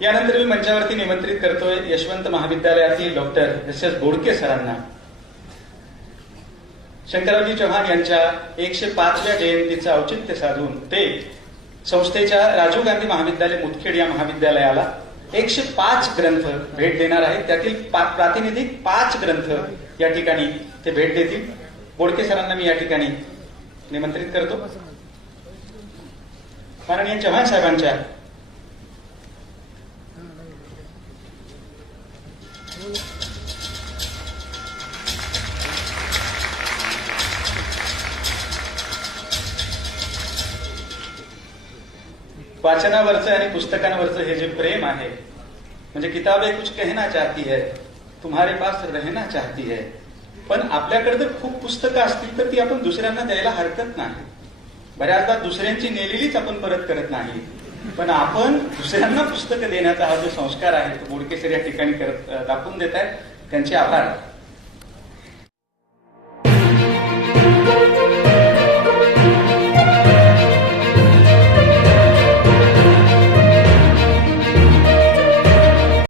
यानंतर मी मंचावरती निमंत्रित करतोय यशवंत महाविद्यालयातील डॉक्टर एस एस बोडके सरांना. शंकररावजी चव्हाण यांच्या एकशे पाचव्या जयंतीचं औचित्य साधून ते संस्थेच्या राजीव गांधी महाविद्यालय मुदखेड या महाविद्यालयाला एकशे पाच ग्रंथ भेट देणार आहेत. त्यातील प्रातिनिधिक पाच ग्रंथ या ठिकाणी ते भेट देतील. बोडके सरांना मी या ठिकाणी निमंत्रित करतो. माननीय चव्हाण साहेबांच्या वाचनावरचं आणि पुस्तकांवरचं हे जे प्रेम आहे म्हणजे किताबे कुछ कहना चाहती है तुम्हारे पास रहना चाहती है पण आपल्याकडे जर खूप पुस्तकं असतील तर ती आपण दुसऱ्यांना द्यायला हरकत नाही. बऱ्याचदा दुसऱ्यांची नेलेलीच आपण परत करत नाही. पण आपण दुसऱ्यांना पुस्तकं देण्याचा हा जो संस्कार आहे तो बोडकेसर या ठिकाणी करत दाखवून देत आहेत. त्यांचे आभार.